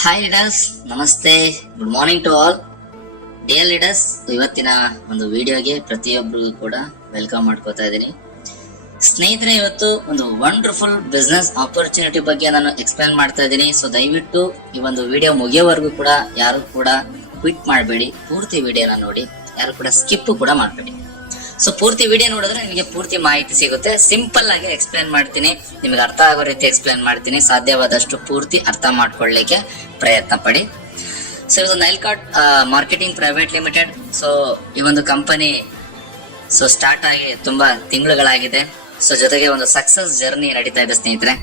Hi leaders, ನಮಸ್ತೆ, good morning to all dear leaders. ಇವತ್ತಿನ ಒಂದು ವಿಡಿಯೋಗೆ ಪ್ರತಿಯೊಬ್ಬರಿಗೂ ಕೂಡ ವೆಲ್ಕಮ್ ಮಾಡ್ಕೋತಾ ಇದ್ದೀನಿ. ಸ್ನೇಹಿತರೆ, ಇವತ್ತು ಒಂದು ವಂಡರ್ಫುಲ್ ಬಿಸ್ನೆಸ್ ಆಪರ್ಚುನಿಟಿ ಬಗ್ಗೆ ನಾನು ಎಕ್ಸ್ಪ್ಲೇನ್ ಮಾಡ್ತಾ ಇದ್ದೀನಿ. ಸೊ ದಯವಿಟ್ಟು ಈ ಒಂದು ವಿಡಿಯೋ ಮುಗಿಯೋವರೆಗೂ ಕೂಡ ಯಾರು ಕೂಡ ಕ್ವಿಟ್ ಮಾಡಬೇಡಿ, ಪೂರ್ತಿ ವಿಡಿಯೋನ ನೋಡಿ, ಯಾರು ಕೂಡ ಸ್ಕಿಪ್ ಕೂಡ ಮಾಡಬೇಡಿ. ಸೊ ಪೂರ್ತಿ ವಿಡಿಯೋ ನೋಡಿದ್ರೆ ನಿಮಗೆ ಪೂರ್ತಿ ಮಾಹಿತಿ ಸಿಗುತ್ತೆ. ಸಿಂಪಲ್ ಆಗಿ ಎಕ್ಸ್ಪ್ಲೇನ್ ಮಾಡ್ತೀನಿ, ನಿಮಗೆ ಅರ್ಥ ಆಗೋ ರೀತಿ ಎಕ್ಸ್ಪ್ಲೇನ್ ಮಾಡ್ತೀನಿ. ಸಾಧ್ಯವಾದಷ್ಟು ಪೂರ್ತಿ ಅರ್ಥ ಮಾಡ್ಕೊಳ್ಳಿಕ್ಕೆ ಪ್ರಯತ್ನ ಪಡಿ. ಸೊ ಇದು ನೈಲ್ಕಾಟ್ ಮಾರ್ಕೆಟಿಂಗ್ ಪ್ರೈವೇಟ್ ಲಿಮಿಟೆಡ್. ಸೊ ಈ ಒಂದು ಕಂಪನಿ ಸ್ಟಾರ್ಟ್ ಆಗಿ ತುಂಬಾ ತಿಂಗಳುಗಳಾಗಿದೆ. ಸೊ ಜೊತೆಗೆ ಒಂದು ಸಕ್ಸಸ್ ಜರ್ನಿ ನಡೀತಾ ಇದೆ ಸ್ನೇಹಿತರೆ.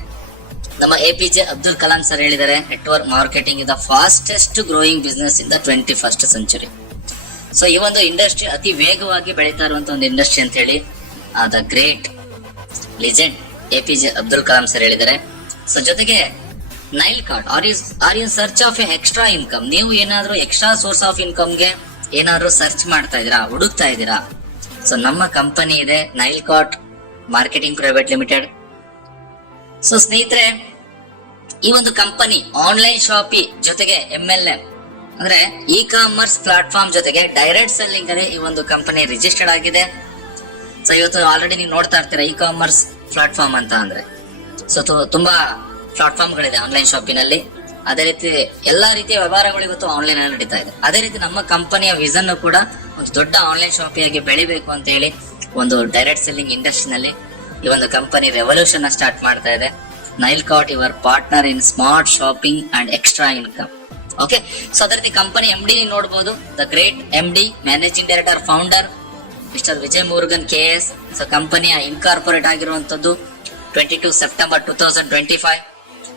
ನಮ್ಮ APJ ಅಬ್ದುಲ್ ಕಲಾಂ ಸರ್ ಹೇಳಿದ್ದಾರೆ, network marketing is the fastest growing business in the 21st century. So ಈ ಒಂದು ಇಂಡಸ್ಟ್ರಿ ಅತಿ ವೇಗವಾಗಿ ಬೆಳೀತಾ ಇರುವಂತ ಒಂದು ಇಂಡಸ್ಟ್ರಿ ಅಂತ ಹೇಳಿ the great legend APJ Abdul Kalam sir ಹೇಳಿದ್ದಾರೆ. ಸೊ ಜೊತೆಗೆ ನೈಲ್ಕಾಟ್ are you search of extra income. ನೀವು ಏನಾದ್ರೂ ಎಕ್ಸ್ಟ್ರಾ ಸೋರ್ಸ್ ಆಫ್ ಇನ್ಕಮ್ಗೆ ಏನಾದ್ರೂ ಸರ್ಚ್ ಮಾಡ್ತಾ ಇದೀರಾ, ಹುಡುಕ್ತಾ ಇದ್ದೀರಾ? ಸೊ ನಮ್ಮ ಕಂಪನಿ ಇದೆ ನೈಲ್ಕಾಟ್ ಮಾರ್ಕೆಟಿಂಗ್ ಪ್ರೈವೇಟ್ ಲಿಮಿಟೆಡ್. ಸೊ ಸ್ನೇಹಿತರೆ, ಈ ಒಂದು ಕಂಪನಿ ಆನ್ಲೈನ್ ಶಾಪಿಂಗ್ ಜೊತೆಗೆ MLM ಅಂದ್ರೆ ಇ ಕಾಮರ್ಸ್ ಪ್ಲಾಟ್ಫಾರ್ಮ್ ಜೊತೆಗೆ ಡೈರೆಕ್ಟ್ ಸೆಲ್ಲಿಂಗ್ ಅಲ್ಲಿ ಈ ಒಂದು ಕಂಪನಿ ರಿಜಿಸ್ಟರ್ಡ್ ಆಗಿದೆ. ಸೊ ಇವತ್ತು ಆಲ್ರೆಡಿ ನೀವು ನೋಡ್ತಾ ಇರ್ತೀರಾ ಇ ಕಾಮರ್ಸ್ ಪ್ಲಾಟ್ಫಾರ್ಮ್ ಅಂತ ಅಂದ್ರೆ. ಸೊ ತುಂಬಾ ಪ್ಲಾಟ್ಫಾರ್ಮ್ ಗಳಿದೆ ಆನ್ಲೈನ್ ಶಾಪಿಂಗ್ ಅಲ್ಲಿ. ಅದೇ ರೀತಿ ಎಲ್ಲಾ ರೀತಿಯ ವ್ಯವಹಾರಗಳು ಇವತ್ತು ಆನ್ಲೈನ್ ಅಲ್ಲಿ ನಡೀತಾ ಇದೆ. ಅದೇ ರೀತಿ ನಮ್ಮ ಕಂಪನಿಯ ವಿಷನ್ ಕೂಡ ಒಂದು ದೊಡ್ಡ ಆನ್ಲೈನ್ ಶಾಪಿಂಗ್ ಆಗಿ ಬೆಳಿಬೇಕು ಅಂತ ಹೇಳಿ ಒಂದು ಡೈರೆಕ್ಟ್ ಸೆಲ್ಲಿಂಗ್ ಇಂಡಸ್ಟ್ರಿನಲ್ಲಿ ಈ ಒಂದು ಕಂಪನಿ ರೆವಲ್ಯೂಷನ್ ಸ್ಟಾರ್ಟ್ ಮಾಡ್ತಾ ಇದೆ. ನೈಲ್ಕಾಟ್ your partner in smart shopping and extra income. Okay, so ಅದೇ ರೀತಿ ಕಂಪನಿ MD ನೋಡಬಹುದು, the great MD managing director founder mister Vijay Murugan KS. So ಕಂಪನಿಯ ಇನ್ಕಾರ್ಪೊರೇಟ್ ಆಗಿರುವಂತದ್ದು 22 ಸೆಪ್ಟೆಂಬರ್ 2025.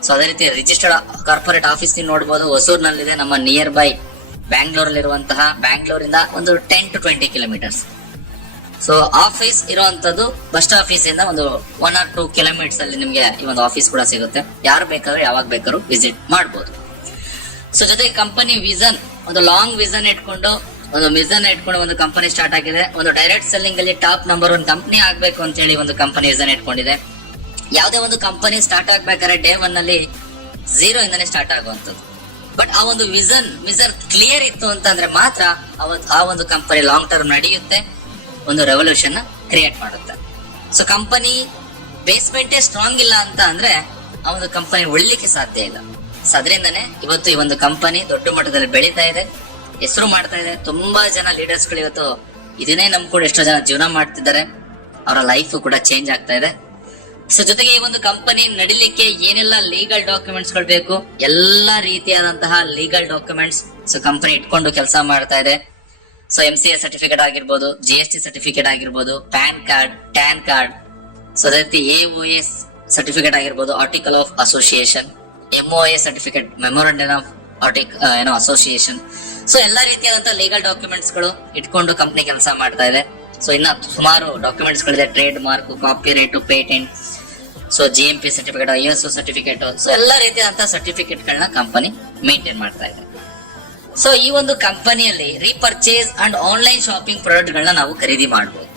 ಸೊ ಅದೇ ರೀತಿ ರಿಜಿಸ್ಟರ್ಡ್ ಕಾರ್ಪೊರೇಟ್ ಆಫೀಸ್ ನೋಡಬಹುದು, ಹೊಸೂರಿನಲ್ಲಿದೆ, ನಮ್ಮ ನಿಯರ್ ಬೈ ಬ್ಯಾಂಗ್ಳೂರಲ್ಲಿರುವಂತಹ, ಬ್ಯಾಂಗ್ಳೂರಿಂದ ಒಂದು 10 to 20 ಕಿಲೋಮೀಟರ್ಸ್. ಸೊ ಆಫೀಸ್ ಇರುವಂತದ್ದು ಬಸ್ ಆಫೀಸ್ ಇಂದ ಒಂದು 1 or 2 ಕಿಲೋಮೀಟರ್ಸ್ ಅಲ್ಲಿ ನಿಮ್ಗೆ ಈ ಒಂದು ಆಫೀಸ್ ಕೂಡ ಸಿಗುತ್ತೆ. ಯಾರು ಬೇಕಾದ್ರೂ ಯಾವಾಗ ಬೇಕಾದ್ರೂ ವಿಸಿಟ್ ಮಾಡಬಹುದು. ಸೊ ಜೊತೆಗೆ ಕಂಪನಿ ವಿಷನ್ ಒಂದು ಲಾಂಗ್ ವಿಷನ್ ಇಟ್ಕೊಂಡು ಒಂದು ಕಂಪನಿ ಸ್ಟಾರ್ಟ್ ಆಗಿದೆ. ಒಂದು ಡೈರೆಕ್ಟ್ ಸೆಲ್ಲಿಂಗ್ ಅಲ್ಲಿ ಟಾಪ್ ನಂಬರ್ 1 ಕಂಪನಿ ಆಗ್ಬೇಕು ಅಂತ ಹೇಳಿ ಒಂದು ಕಂಪನಿ ವಿಷನ್ ಇಟ್ಕೊಂಡಿದೆ. ಯಾವುದೇ ಒಂದು ಕಂಪನಿ ಸ್ಟಾರ್ಟ್ ಆಗ್ಬೇಕಾದ್ರೆ ಡೇ 1 ಅಲ್ಲಿ 0 ಇಂದಾನೆ ಸ್ಟಾರ್ಟ್ ಆಗುವಂತದ್ದು. ಬಟ್ ಆ ಒಂದು ವಿಷನ್ ಕ್ಲಿಯರ್ ಇತ್ತು ಅಂತಂದ್ರೆ ಮಾತ್ರ ಆ ಒಂದು ಕಂಪನಿ ಲಾಂಗ್ ಟರ್ಮ್ ನಡೆಯುತ್ತೆ, ಒಂದು ರೆವಲ್ಯೂಷನ್ ಕ್ರಿಯೇಟ್ ಮಾಡುತ್ತೆ. ಸೊ ಕಂಪನಿ ಬೇಸ್ಮೆಂಟೇ ಸ್ಟ್ರಾಂಗ್ ಇಲ್ಲ ಅಂತ ಅಂದ್ರೆ ಆ ಒಂದು ಕಂಪನಿ ಉಳಿಲಿಕ್ಕೆ ಸಾಧ್ಯ ಇಲ್ಲ. ಸೊ ಅದರಿಂದನೇ ಇವತ್ತು ಈ ಒಂದು ಕಂಪನಿ ದೊಡ್ಡ ಮಟ್ಟದಲ್ಲಿ ಬೆಳೀತಾ ಇದೆ, ಹೆಸರು ಮಾಡ್ತಾ ಇದೆ. ತುಂಬಾ ಜನ ಲೀಡರ್ಸ್ ಗಳು ಇವತ್ತು ಇದನ್ನೇ ನಂಬ್ಕೊಂಡು ಎಷ್ಟೋ ಜನ ಜೀವನ ಮಾಡ್ತಿದ್ದಾರೆ, ಅವರ ಲೈಫ್ ಕೂಡ ಚೇಂಜ್ ಆಗ್ತಾ ಇದೆ. ಸೊ ಜೊತೆಗೆ ಈ ಒಂದು ಕಂಪನಿ ನಡಿಲಿಕ್ಕೆ ಏನೆಲ್ಲ ಲೀಗಲ್ ಡಾಕ್ಯುಮೆಂಟ್ಸ್ ಗಳು ಬೇಕು, ಎಲ್ಲಾ ರೀತಿಯಾದಂತಹ ಲೀಗಲ್ ಡಾಕ್ಯುಮೆಂಟ್ಸ್ ಸೊ ಕಂಪನಿ ಇಟ್ಕೊಂಡು ಕೆಲಸ ಮಾಡ್ತಾ ಇದೆ. ಸೊ MCA ಸರ್ಟಿಫಿಕೇಟ್ ಆಗಿರ್ಬೋದು, GST ಸರ್ಟಿಫಿಕೇಟ್ ಆಗಿರ್ಬೋದು, PAN card, tan card, so ಅದೇ ರೀತಿ AOS ಸರ್ಟಿಫಿಕೇಟ್ ಆಗಿರ್ಬೋದು, article of association, MOA certificate, memorandum of association. So ಎಲ್ಲಾ ರೀತಿಯಾದಂತಹ ಲೀಗಲ್ ಡಾಕ್ಯುಮೆಂಟ್ಸ್ ಗಳು ಇಟ್ಕೊಂಡು ಕಂಪನಿ ಕೆಲಸ ಮಾಡ್ತಾ ಇದೆ. ಸೊ ಇನ್ನ ಸುಮಾರು ಡಾಕ್ಯುಮೆಂಟ್ಸ್ ಗಳಿದೆ, trade mark, copy right, patent, so GMP certificate, ISO certificate. So ಎಲ್ಲಾ ರೀತಿಯಾದಂತಹ ಸರ್ಟಿಫಿಕೇಟ್ ಗಳನ್ನ ಕಂಪನಿ ಮೇಂಟೈನ್ ಮಾಡ್ತಾ ಇದೆ. ಸೊ ಈ ಒಂದು ಕಂಪನಿಯಲ್ಲಿ repurchase and online shopping product ಗಳನ್ನ ನಾವು ಖರೀದಿ ಮಾಡಬಹುದು.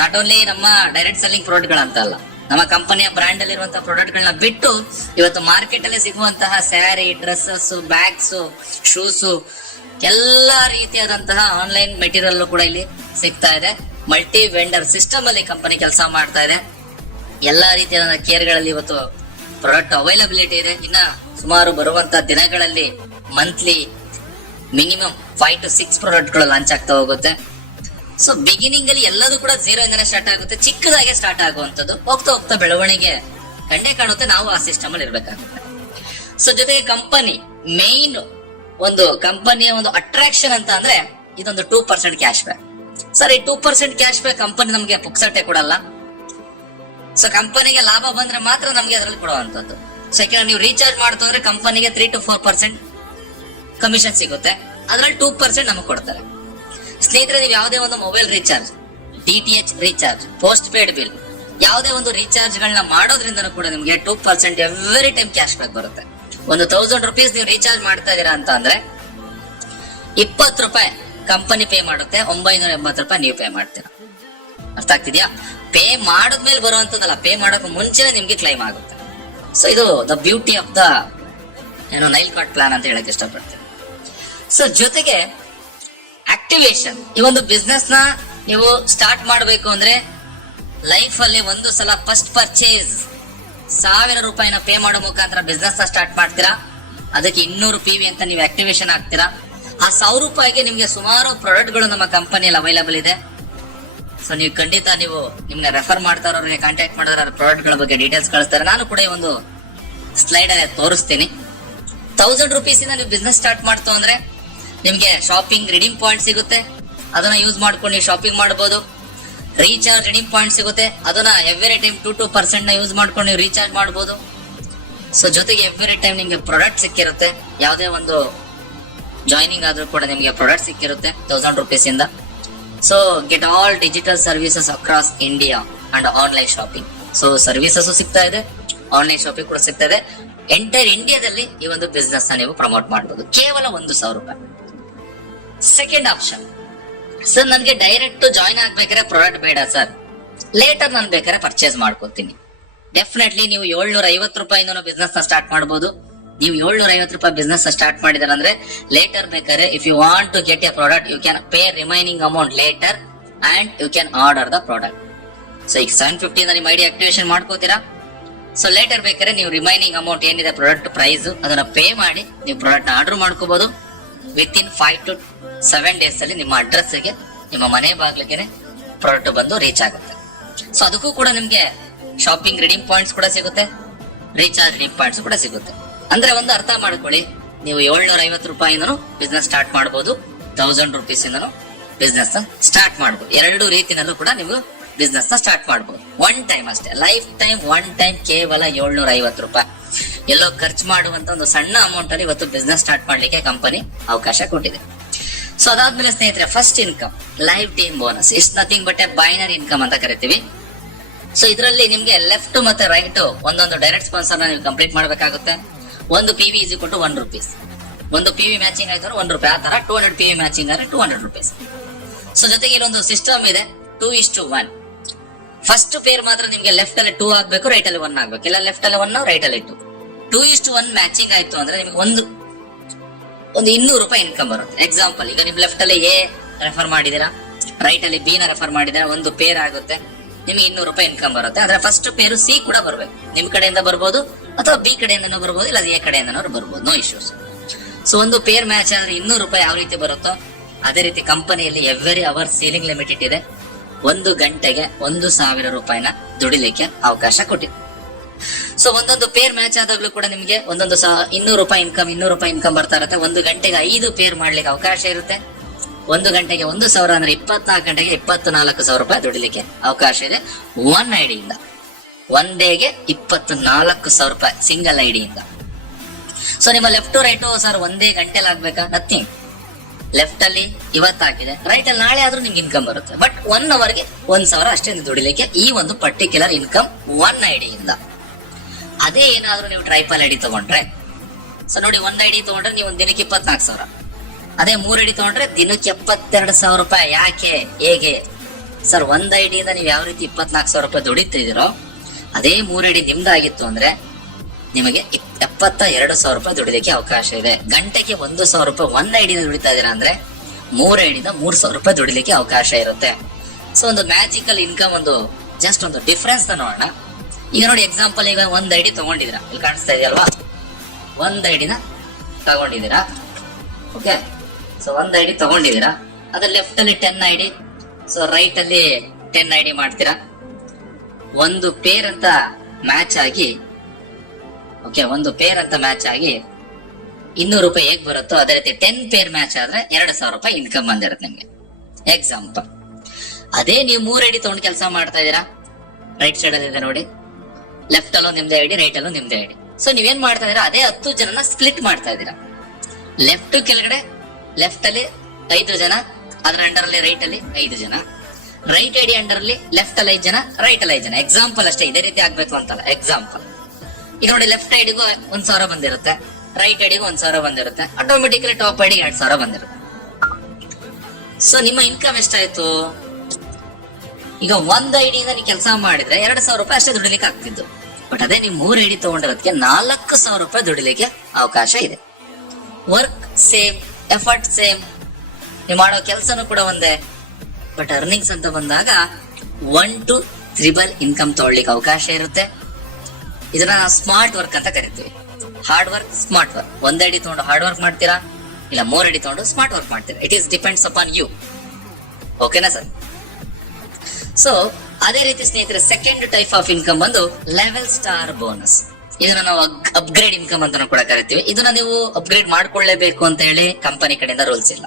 ನಾಟ್ ಓನ್ಲಿ ನಮ್ಮ ಡೈರೆಕ್ಟ್ ಸೆಲ್ಲಿಂಗ್ ಪ್ರಾಡಕ್ಟ್ ಗಳಂತ ಅಲ್ಲ, ನಮ್ಮ ಕಂಪನಿಯ ಬ್ರಾಂಡ್ ಅಲ್ಲಿ ಇರುವಂತಹ ಪ್ರಾಡಕ್ಟ್ ಗಳನ್ನ ಬಿಟ್ಟು ಇವತ್ತು ಮಾರ್ಕೆಟ್ ಅಲ್ಲಿ ಸಿಗುವಂತಹ ಸ್ಯಾರಿ, ಡ್ರೆಸ್ಸಸ್, ಬ್ಯಾಗ್ಸ್, ಶೂಸ್, ಎಲ್ಲಾ ರೀತಿಯಾದಂತಹ ಆನ್ಲೈನ್ ಮೆಟೀರಿಯಲ್ ಕೂಡ ಇಲ್ಲಿ ಸಿಗ್ತಾ ಇದೆ. ಮಲ್ಟಿ ವೆಂಡರ್ ಸಿಸ್ಟಮ್ ಅಲ್ಲಿ ಕಂಪನಿ ಕೆಲಸ ಮಾಡ್ತಾ ಇದೆ. ಎಲ್ಲಾ ರೀತಿಯಾದ ಕೇರ್ಗಳಲ್ಲಿ ಇವತ್ತು ಪ್ರಾಡಕ್ಟ್ ಅವೈಲಬಿಲಿಟಿ ಇದೆ. ಇನ್ನ ಸುಮಾರು ಬರುವಂತಹ ದಿನಗಳಲ್ಲಿ ಮಂತ್ಲಿ ಮಿನಿಮಮ್ 5 to 6 ಪ್ರಾಡಕ್ಟ್ ಗಳು ಲಾಂಚ್ ಆಗ್ತಾ ಹೋಗುತ್ತೆ. ಸೊ ಬಿಗಿನಿಂಗ್ ಅಲ್ಲಿ ಎಲ್ಲದೂ ಕೂಡ 0 ಇಂದಾನೆ ಸ್ಟಾರ್ಟ್ ಆಗುತ್ತೆ, ಚಿಕ್ಕದಾಗೆ ಸ್ಟಾರ್ಟ್ ಆಗುವಂತದ್ದು. ಹೋಗ್ತಾ ಹೋಗ್ತಾ ಬೆಳವಣಿಗೆ ಕಂಡೇ ಕಾಣುತ್ತೆ, ನಾವು ಆ ಸಿಸ್ಟಮ್ ಅಲ್ಲಿ ಇರ್ಬೇಕಾಗುತ್ತೆ. ಸೊ ಜೊತೆಗೆ ಕಂಪನಿ ಮೇನ್ ಒಂದು ಕಂಪನಿಯ ಒಂದು ಅಟ್ರಾಕ್ಷನ್ ಅಂತ ಅಂದ್ರೆ ಇದೊಂದು 2% ಕ್ಯಾಶ್ ಬ್ಯಾಕ್. ಸರ್, ಈ 2% ಕ್ಯಾಶ್ ಬ್ಯಾಕ್ ಕಂಪನಿ ನಮಗೆ ಪುಕ್ಸಟ್ಟೆ ಕೊಡಲ್ಲ. ಸೊ ಕಂಪನಿಗೆ ಲಾಭ ಬಂದ್ರೆ ಮಾತ್ರ ನಮ್ಗೆ ಅದರಲ್ಲಿ ಕೊಡುವಂತದ್ದು. ಸೊ ಯಾಕಂದ್ರೆ ನೀವು ರೀಚಾರ್ಜ್ ಮಾಡ್ತು ಅಂದ್ರೆ ಕಂಪನಿಗೆ 3 to 4% ಕಮಿಷನ್ ಸಿಗುತ್ತೆ, ಅದ್ರಲ್ಲಿ 2% ನಮಗೆ ಕೊಡ್ತಾರೆ. ಸ್ನೇಹಿತರೆ, ನೀವು ಯಾವುದೇ ಒಂದು mobile recharge, DTH recharge, post paid bill, ಯಾವುದೇ ಒಂದು ರೀಚಾರ್ಜ್ ಗಳನ್ನ ಮಾಡೋದ್ರಿಂದ ಕೂಡ ನಿಮ್ಗೆ 2% ಎವ್ರಿ ಟೈಮ್ ಕ್ಯಾಶ್ ಬ್ಯಾಕ್ ಬರುತ್ತೆ. ಒಂದು 1000 ರೂಪೀಸ್ ನೀವು ರೀಚಾರ್ಜ್ ಮಾಡ್ತಾ ಇದೀರಾ ಅಂತ ಅಂದ್ರೆ 20 ರೂಪಾಯಿ ಕಂಪನಿ ಪೇ ಮಾಡುತ್ತೆ, 980 ರೂಪಾಯಿ ನೀವು ಪೇ ಮಾಡ್ತೀರಾ. ಅರ್ಥ ಆಗ್ತಿದ್ಯಾ? ಪೇ ಮಾಡಿದ್ಮೇಲೆ ಬರುವಂತದಲ್ಲ, ಪೇ ಮಾಡೋಕೆ ಮುಂಚೆನೆ ನಿಮ್ಗೆ ಕ್ಲೈಮ್ ಆಗುತ್ತೆ. ಸೊ ಇದು ದ ಬ್ಯೂಟಿ ಆಫ್ ದ ಏನೋ ನೈಲ್ ಕಟ್ ಪ್ಲಾನ್ ಅಂತ ಹೇಳಕ್ ಇಷ್ಟಪಡ್ತೀನಿ. ಸೊ ಜೊತೆಗೆ ಆಕ್ಟಿವೇಶನ್, ಈ ಒಂದು ಬಿಸ್ನೆಸ್ ನ ನೀವು ಸ್ಟಾರ್ಟ್ ಮಾಡಬೇಕು ಅಂದ್ರೆ ಲೈಫ್ ಅಲ್ಲಿ ಒಂದು ಸಲ ಫಸ್ಟ್ ಪರ್ಚೇಸ್ 1000 ರೂಪಾಯಿನ ಪೇ ಮಾಡೋ ಮುಖಾಂತರ ಬಿಸ್ನೆಸ್ ನ ಸ್ಟಾರ್ಟ್ ಮಾಡ್ತೀರಾ. ಅದಕ್ಕೆ 200 PV ಅಂತ ನೀವು ಆಕ್ಟಿವೇಶನ್ ಆಗ್ತೀರಾ. ಆ 1000 ರೂಪಾಯಿಗೆ ನಿಮ್ಗೆ ಸುಮಾರು ಪ್ರಾಡಕ್ಟ್ ಗಳು ನಮ್ಮ ಕಂಪನಿಯಲ್ಲಿ ಅವೈಲಬಲ್ ಇದೆ. ಸೊ ನೀವು ಖಂಡಿತ ನೀವು ನಿಮ್ಗೆ ರೆಫರ್ ಮಾಡ್ತಾ ಇರೋರಿಗೆ ಕಾಂಟ್ಯಾಕ್ಟ್ ಮಾಡಿದ್ರೆ ಪ್ರಾಡಕ್ಟ್ ಗಳ ಬಗ್ಗೆ ಡೀಟೇಲ್ಸ್ ಕಳಿಸ್ತಾರೆ. ನಾನು ಕೂಡ ಈ ಒಂದು ಸ್ಲೈಡ್ ಅಲ್ಲಿ ತೋರಿಸ್ತೀನಿ. 1000 ರೂಪೀಸ್ ಇಂದ ನೀವು ಬಿಸ್ನೆಸ್ ಸ್ಟಾರ್ಟ್ ಮಾಡ್ತು ಅಂದ್ರೆ ನಿಮ್ಗೆ ಶಾಪಿಂಗ್ ರಿಡೀಮ್ ಪಾಯಿಂಟ್ ಸಿಗುತ್ತೆ, ಅದನ್ನ ಯೂಸ್ ಮಾಡ್ಕೊಂಡು ನೀವು ಶಾಪಿಂಗ್ ಮಾಡಬಹುದು. ರೀಚಾರ್ಜ್ ರಿಡೀಮ್ ಪಾಯಿಂಟ್ ಸಿಗುತ್ತೆ, ಅದನ್ನ ಎವ್ರಿ ಟೈಮ್ 2% ನ ಯೂಸ್ ಮಾಡ್ಕೊಂಡು ನೀವು ರೀಚಾರ್ಜ್ ಮಾಡಬಹುದು. ಸೊ ಜೊತೆಗೆ ಎವ್ರಿ ಟೈಮ್ ನಿಮ್ಗೆ ಪ್ರಾಡಕ್ಟ್ ಸಿಕ್ಕಿರುತ್ತೆ. ಯಾವುದೇ ಒಂದು ಜಾಯ್ನಿಂಗ್ ಆದ್ರೂ ಕೂಡ ನಿಮ್ಗೆ ಪ್ರಾಡಕ್ಟ್ ಸಿಕ್ಕಿರುತ್ತೆ 1000 ರೂಪೀಸ್ ಇಂದ. So get all digital services across India and online shopping. So services ಸಿಗ್ತಾ ಇದೆ, ಆನ್ಲೈನ್ ಶಾಪಿಂಗ್ ಕೂಡ ಸಿಗ್ತಾ ಇದೆ. ಎಂಟೈರ್ ಇಂಡಿಯಾದಲ್ಲಿ ಈ ಒಂದು ಬಿಸ್ನೆಸ್ ನ ನೀವು ಪ್ರಮೋಟ್ ಮಾಡಬಹುದು ಕೇವಲ 1000 ರೂಪಾಯಿ. ಸೆಕೆಂಡ್ ಆಪ್ಷನ್, ಸರ್ ನನ್ಗೆ ಡೈರೆಕ್ಟ್ ಜಾಯ್ನ್ ಆಗ್ಬೇಕಾದ್ರೆ ಪ್ರಾಡಕ್ಟ್ ಬೇಡ ಸರ್, ಲೇಟರ್ ನಾನು ಬೇಕಾದ್ರೆ ಪರ್ಚೇಸ್ ಮಾಡ್ಕೋತೀನಿ. ಡೆಫಿನೆಟ್ಲಿ ನೀವು 750 ರೂಪಾಯಿಂದ ಬಿಸ್ನೆಸ್ ನ ಸ್ಟಾರ್ಟ್ ಮಾಡಬಹುದು. ನೀವು 750 ರೂಪಾಯಿ ಬಿಸ್ನೆಸ್ ಸ್ಟಾರ್ಟ್ ಮಾಡಿದಾರೆ ಅಂದ್ರೆ ಲೇಟರ್ ಬೇಕಾದ್ರೆ if you want to get a product you can pay remaining amount later and you can order the product. So ಈಗ 750 ಇಂದ ನಿಮ್ಮ ಐಡಿ ಆಕ್ಟಿವೇಶನ್ ಮಾಡ್ಕೋತೀರಾ. ಸೊ ಲೇಟರ್ ಬೇಕಾದ್ರೆ ನೀವು ರಿಮೈನಿಂಗ್ ಅಮೌಂಟ್ ಏನಿದೆ ಪ್ರಾಡಕ್ಟ್ ಪ್ರೈಸ್ ಅದನ್ನ ಪೇ ಮಾಡಿ ನೀವು ಪ್ರಾಡಕ್ಟ್ ನ ಆರ್ಡರ್ ಮಾಡ್ಕೋಬಹುದು. ವಿತ್ ಇನ್ 5 to 7 days ಅಲ್ಲಿ ನಿಮ್ಮ ಅಡ್ರೆಸ್ ಗೆ ನಿಮ್ಮ ಮನೆ ಬಾಗ್ಲಿಗೆ ಪ್ರಾಡಕ್ಟ್ ಬಂದು ರೀಚ್ ಆಗುತ್ತೆ. ಸೊ ಅದಕ್ಕೂ ಕೂಡ ನಿಮ್ಗೆ ಶಾಪಿಂಗ್ ರಿಡೀಮ್ ಪಾಯಿಂಟ್ಸ್ ಕೂಡ ಸಿಗುತ್ತೆ, ರೀಚಾರ್ಜ್ ರಿಡೀಮ್ ಪಾಯಿಂಟ್ಸ್ ಕೂಡ ಸಿಗುತ್ತೆ. ಅಂದ್ರೆ ಒಂದು ಅರ್ಥ ಮಾಡ್ಕೊಳ್ಳಿ, ನೀವು 750 ರೂಪಾಯಿಂದನೂ ಬಿಸ್ನೆಸ್ ಸ್ಟಾರ್ಟ್ ಮಾಡಬಹುದು, 1000 ರೂಪೀಸ್ ಇಂದನೂ ಬಿಸ್ನೆಸ್ ನ ಸ್ಟಾರ್ಟ್ ಮಾಡಬಹುದು. ಎರಡು ರೀತಿನಲ್ಲೂ ಕೂಡ ನೀವು ಬಿಸ್ನೆಸ್ ನ ಸ್ಟಾರ್ಟ್ ಮಾಡಬಹುದು. ಒನ್ ಟೈಮ್ ಅಷ್ಟೇ, ಲೈಫ್ ಟೈಮ್ ಒನ್ ಟೈಮ್ ಕೇವಲ 750 ರೂಪಾಯಿ. ಎಲ್ಲೋ ಖರ್ಚು ಮಾಡುವಂತ ಒಂದು ಸಣ್ಣ ಅಮೌಂಟ್ ಅಲ್ಲಿ ಇವತ್ತು ಬಿಸ್ನೆಸ್ ಸ್ಟಾರ್ಟ್ ಮಾಡ್ಲಿಕ್ಕೆ ಕಂಪನಿ ಅವಕಾಶ ಕೊಟ್ಟಿದೆ. ಸೊ ಅದಾದ್ಮೇಲೆ ಸ್ನೇಹಿತರೆ, first income life time bonus. It's nothing but A binary income ಅಂತ ಕರಿತೀವಿ. ಸೊ ಇದರಲ್ಲಿ ನಿಮ್ಗೆ ಲೆಫ್ಟ್ ಮತ್ತೆ ರೈಟ್ ಒಂದೊಂದು ಡೈರೆಕ್ಟ್ ಸ್ಪಾನ್ಸರ್ ನೀವು ಕಂಪ್ಲೀಟ್ ಮಾಡಬೇಕಾಗುತ್ತೆ. ಒಂದು PV is equal to 1 rupees. ಒಂದು PV ಮ್ಯಾಚಿಂಗ್ ಆಯ್ತು 1 ರೂಪಾಯಿ. ಆ ತರ 200 PV ಮ್ಯಾಚಿಂಗ್ ಆದ್ರೆ 200 ರೂಪೀಸ್. ಸೊ ಜೊತೆಗೆ ಇಲ್ಲೊಂದು ಸಿಸ್ಟಮ್ ಇದೆ 2:1. ಫಸ್ಟ್ ಪೇರ್ ಮಾತ್ರ ನಿಮ್ಗೆ ಲೆಫ್ಟ್ ಅಲ್ಲಿ 2 ಆಗ್ಬೇಕು, ರೈಟ್ ಅಲ್ಲಿ 1 ಆಗ್ಬೇಕು. ಇಲ್ಲ ಲೆಫ್ಟ್ ಅಲ್ಲಿ 1 ರೈಟ್ ಅಲ್ಲಿ 2. 2:1 ಮ್ಯಾಚಿಂಗ್ ಆಯ್ತು ಅಂದ್ರೆ ನಿಮ್ಗೆ ಒಂದು 200 ರೂಪಾಯಿ ಇನ್ಕಮ್ ಬರುತ್ತೆ. ಎಕ್ಸಾಂಪಲ್, ಈಗ ನಿಮ್ ಲೆಫ್ಟ್ ಅಲ್ಲಿ A ರೆಫರ್ ಮಾಡಿದೀರಾ, ರೈಟ್ ಅಲ್ಲಿ B ನ ರೆಫರ್ ಮಾಡಿದೀರಾ, ಒಂದು ಪೇರ್ ಆಗುತ್ತೆ, ನಿಮ್ಗೆ 200 ರೂಪಾಯಿ ಇನ್ಕಮ್ ಬರುತ್ತೆ. ಆದ್ರೆ ಫಸ್ಟ್ ಪೇರು C ಕೂಡ ಬರ್ಬೇಕು. ನಿಮ್ ಕಡೆಯಿಂದ ಬರ್ಬೋದು ಅಥವಾ B ಕಡೆಯಿಂದನೂ ಬರ್ಬೋದು, ಇಲ್ಲ A ಕಡೆಯಿಂದನೂ ಬರ್ಬೋದು, ನೋ ಇಶ್ಯೂಸ್. ಸೊ ಒಂದು ಪೇರ್ ಮ್ಯಾಚ್ ಆದ್ರೆ 200 ರೂಪಾಯಿ ಯಾವ ರೀತಿ ಬರುತ್ತೋ ಅದೇ ರೀತಿ ಕಂಪನಿಯಲ್ಲಿ ಎವ್ರಿ ಅವರ್ ಸೀಲಿಂಗ್ ಲಿಮಿಟ್ ಇದೆ. 1 ಗಂಟೆಗೆ 1000 ರೂಪಾಯಿನ ದುಡಿಲಿಕ್ಕೆ ಅವಕಾಶ ಕೊಟ್ಟಿದೆ. ಸೊ ಒಂದೊಂದು ಪೇರ್ ಮ್ಯಾಚ್ ಆದಾಗ್ಲೂ ಕೂಡ ನಿಮ್ಗೆ 200 ರೂಪಾಯಿ ಇನ್ಕಮ್ ಬರ್ತಾ ಇರುತ್ತೆ. 1 ಗಂಟೆಗೆ 5 ಪೇರ್ ಮಾಡ್ಲಿಕ್ಕೆ ಅವಕಾಶ ಇರುತ್ತೆ. 1 ಗಂಟೆಗೆ 1000 ಅಂದ್ರೆ 24 ಗಂಟೆಗೆ 24,000 ರೂಪಾಯಿ ದುಡಿಲಿಕ್ಕೆ ಅವಕಾಶ ಇದೆ. ಒನ್ ಐಡಿಯಿಂದ 1 ಡೇಗೆ 24,000 ರೂಪಾಯಿ ಸಿಂಗಲ್ ಐಡಿಯಿಂದ. ಸೊ ನಿಮ್ಮ ಲೆಫ್ಟ್ ಟು ರೈಟ್ ಸರ್ ಒಂದೇ ಗಂಟೆಲಿ ಆಗ್ಬೇಕಾ? ನಥಿಂಗ್. ಲೆಫ್ಟ್ ಅಲ್ಲಿ ಇವತ್ತು ಹಾಕಿದೆ, ರೈಟ್ ಅಲ್ಲಿ ನಾಳೆ ಆದ್ರೂ ನಿಮ್ಗೆ ಇನ್ಕಮ್ ಬರುತ್ತೆ. ಬಟ್ 1 ಅವರ್ಗೆ 1000 ಅಷ್ಟೇ ದುಡಿಲಿಕ್ಕೆ ಈ ಒಂದು ಪರ್ಟಿಕ್ಯುಲರ್ ಇನ್ಕಮ್ 1 ಐಡಿಯಿಂದ. ಅದೇ ಏನಾದ್ರೂ ನೀವು ಟ್ರೈಪಲ್ ಐಡಿ ತಗೊಂಡ್ರೆ, ಸೊ ನೋಡಿ 1 ಐಡಿ ತಗೊಂಡ್ರೆ ನೀವು ಒಂದ್ ದಿನಕ್ಕೆ 24,000. ಅದೇ 3 ಐಡಿ ತಗೊಂಡ್ರೆ ದಿನಕ್ಕೆ 72,000 ರೂಪಾಯಿ. ಯಾಕೆ, ಹೇಗೆ ಸರ್? 1 ಐಡಿಯಿಂದ ನೀವು ಯಾವ ರೀತಿ 24,000 ರೂಪಾಯಿ ದುಡಿತಿದ್ದೀರೋ ಅದೇ 3 ಐಡಿ ನಿಮ್ದಾಗಿತ್ತು ಅಂದ್ರೆ ನಿಮಗೆ 72,000 ರೂಪಾಯಿ ದುಡಿಲಿಕ್ಕೆ ಅವಕಾಶ ಇದೆ. ಗಂಟೆಗೆ 1,000 ರೂಪಾಯಿ 1 ಐಡಿಯಿಂದ ದುಡಿತಾ ಇದೀರಾ ಅಂದ್ರೆ 3 ಐಡಿಯಿಂದ 3,000 ರೂಪಾಯಿ ದುಡಿಲಿಕ್ಕೆ ಅವಕಾಶ ಇರುತ್ತೆ. ಸೊ ಒಂದು ಮ್ಯಾಜಿಕಲ್ ಇನ್ಕಮ್, ಒಂದು ಜಸ್ಟ್ ಒಂದು ಡಿಫ್ರೆನ್ಸ್ ನೋಡೋಣ. ಈಗ ನೋಡಿ ಎಕ್ಸಾಂಪಲ್, ಈಗ 1 ಐಡಿ ತಗೊಂಡಿದ್ದೀರಾ, ಇಲ್ಲಿ ಕಾಣಿಸ್ತಾ ಇದೆಯಲ್ವಾ? 1 ಐಡಿನ ತಗೊಂಡಿದ್ದೀರಾ. ಓಕೆ, ಸೊ 1 ಐಡಿ ತಗೊಂಡಿದ್ದೀರಾ, ಅದ್ರ ಲೆಫ್ಟ್ ಅಲ್ಲಿ 10 ಐಡಿ, ಸೊ ರೈಟ್ ಅಲ್ಲಿ 10 ಐಡಿ ಮಾಡ್ತೀರಾ. ಒಂದು ಪೇರ್ ಅಂತ ಮ್ಯಾಚ್ ಆಗಿ, ಓಕೆ, ಒಂದು ಪೇರ್ ಅಂತ ಮ್ಯಾಚ್ ಆಗಿ 200 ರೂಪಾಯಿ ಹೇಗ್ ಬರುತ್ತೋ ಅದೇ ರೀತಿ 10 ಪೇರ್ ಮ್ಯಾಚ್ ಆದ್ರೆ 2,000 ರೂಪಾಯಿ ಇನ್ಕಮ್ ಬಂದಿರುತ್ತೆ ನಿಮ್ಗೆ. ಎಕ್ಸಾಂಪಲ್, ಅದೇ ನೀವು 3 ಐಡಿ ತಗೊಂಡು ಕೆಲಸ ಮಾಡ್ತಾ ಇದೀರಾ, ರೈಟ್ ಸೈಡ್ ಅಲ್ಲಿ ಇದೆ ನೋಡಿ, ಲೆಫ್ಟ್ ಅಲ್ಲೂ ನಿಮ್ದೇ ಐಡಿ, ರೈಟ್ ಅಲ್ಲೂ ನಿಮ್ದೇ ಐಡಿ. ಸೊ ನೀವೇನ್ ಮಾಡ್ತಾ ಇದೀರಾ, ಅದೇ 10 ಜನನ ಸ್ಪ್ಲಿಟ್ ಮಾಡ್ತಾ ಇದೀರಾ. ಲೆಫ್ಟ್ ಕೆಳಗಡೆ ಲೆಫ್ಟ್ ಅಲ್ಲಿ 5 ಜನ, ಅದರ ಅಂಡರ್ ಅಲ್ಲಿ ರೈಟ್ ಅಲ್ಲಿ 5 ಜನ, ರೈಟ್ ಐಡಿ ಅಂಡರ್ ಅಲ್ಲಿ ಲೆಫ್ಟ್ ಅಲ್ಲಿ 5 ಜನ, ರೈಟ್ ಅಲ್ಲಿ 5 ಜನ. ಎಕ್ಸಾಂಪಲ್ ಅಷ್ಟೇ, ಇದೇ ರೀತಿ ಆಗ್ಬೇಕು ಅಂತಲ್ಲ, ಎಕ್ಸಾಂಪಲ್. ಈಗ ನೋಡಿ ಲೆಫ್ಟ್ ಐಡಿಗೂ 1,000 ಬಂದಿರುತ್ತೆ, ರೈಟ್ ಐಡಿಗೂ 1,000 ಬಂದಿರುತ್ತೆ, ಆಟೋಮೆಟಿಕಲಿ ಟಾಪ್ ಐಡಿಗೆ 2,000 ಬಂದಿರುತ್ತೆ. ಸೊ ನಿಮ್ಮ ಇನ್ಕಮ್ ಎಷ್ಟಾಯ್ತು? ಈಗ 1 ಐಡಿಯಿಂದ ನೀವು ಕೆಲಸ ಮಾಡಿದ್ರೆ 2,000 ರೂಪಾಯಿ ಅಷ್ಟೇ ದುಡಿಲಿಕ್ಕೆ ಆಗ್ತಿದ್ದು. ಬಟ್ ಅದೇ ನೀವು 3 ಐಡಿ ತಗೊಂಡಿರೋದಕ್ಕೆ 4,000 ರೂಪಾಯಿ ದುಡಿಲಿಕ್ಕೆ ಅವಕಾಶ ಇದೆ. ವರ್ಕ್ ಸೇಮ್, ಎಫರ್ಟ್ ಸೇಮ್, ನೀವು ಮಾಡೋ ಕೆಲಸನೂ ಕೂಡ ಒಂದೇ. ಬಟ್ ಅರ್ನಿಂಗ್ಸ್ ಅಂತ ಬಂದಾಗ 1 to 3 ಇನ್ಕಮ್ ತಗೊಳ್ಳಿಕ್ಕೆ ಅವಕಾಶ ಇರುತ್ತೆ. ಇದನ್ನ ಸ್ಮಾರ್ಟ್ ವರ್ಕ್ ಅಂತ ಕರಿತೀವಿ. Hard work, smart work. 1 ID ತಗೊಂಡು ಹಾರ್ಡ್ ವರ್ಕ್ ಮಾಡ್ತೀರಾ, ಇಲ್ಲ 3 ಐಡಿ ತಗೊಂಡು ಸ್ಮಾರ್ಟ್ ವರ್ಕ್ ಮಾಡ್ತೀರಾ. It is depends upon you. ಓಕೆನಾ ಸರ್? ಸೊ ಅದೇ ರೀತಿ ಸ್ನೇಹಿತರೆ, ಸೆಕೆಂಡ್ ಟೈಪ್ ಆಫ್ ಇನ್ಕಮ್ ಬಂದು ಲೆವೆಲ್ ಸ್ಟಾರ್ ಬೋನಸ್. ಇದನ್ನ ನಾವು ಅಪ್ಗ್ರೇಡ್ ಇನ್ಕಮ್ ಅಂತ ಕೂಡ ಕರಿತೀವಿ. ಇದನ್ನ ನೀವು ಅಪ್ಗ್ರೇಡ್ ಮಾಡ್ಕೊಳ್ಳೇಬೇಕು ಅಂತ ಹೇಳಿ ಕಂಪನಿ ಕಡೆಯಿಂದ ರೂಲ್ಸ್ ಇಲ್ಲ.